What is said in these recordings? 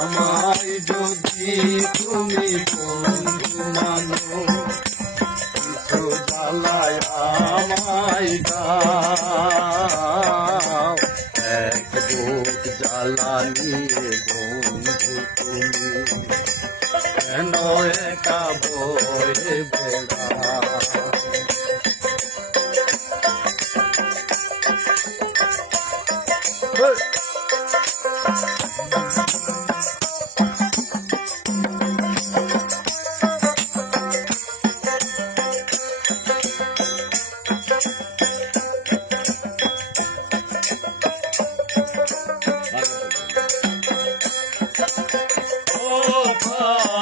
আমায় যদি তুমি বন্ধু আমায় দাও। এক বুক জ্বালা নিয়ে বন্ধু তুমি কেন একা বয়ে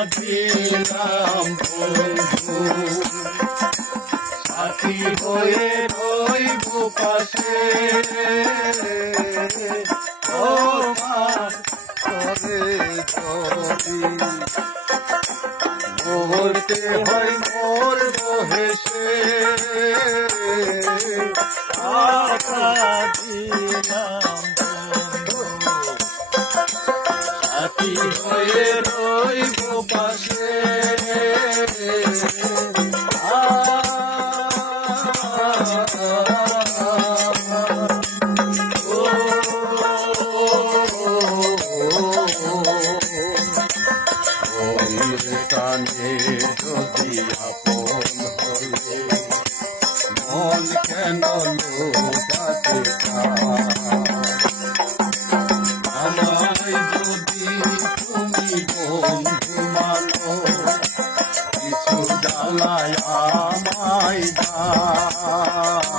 ভাবিলাম বন্ধু। সাথী হয়ে রইব পাশে। বলতে হয় মোর হেসে আশা দিলাম হয়ে রইব পাশে কানে যদি আপন হলে মন কেন লোকাতে আমায় যদি তুমি বন্ধু আমায় দাও